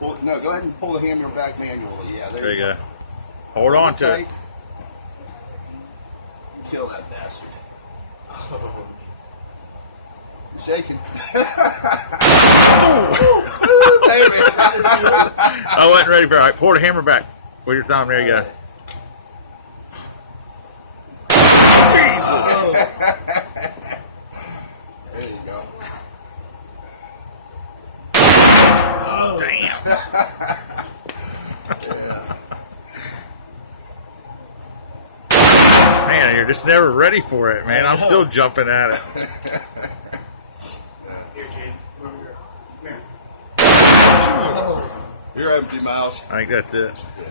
No, go ahead and pull the hammer back manually. Yeah, There you go. Hold on to it. Kill that bastard. Shaking. I wasn't ready for it. All right, pour the hammer back with your thumb. There you go. Jesus. There you go. Damn. Yeah. Man, you're just never ready for it, man. I'm still jumping at it. Here, Jane. Come over here. Come here. You're empty, Miles. I think that's it. Yeah.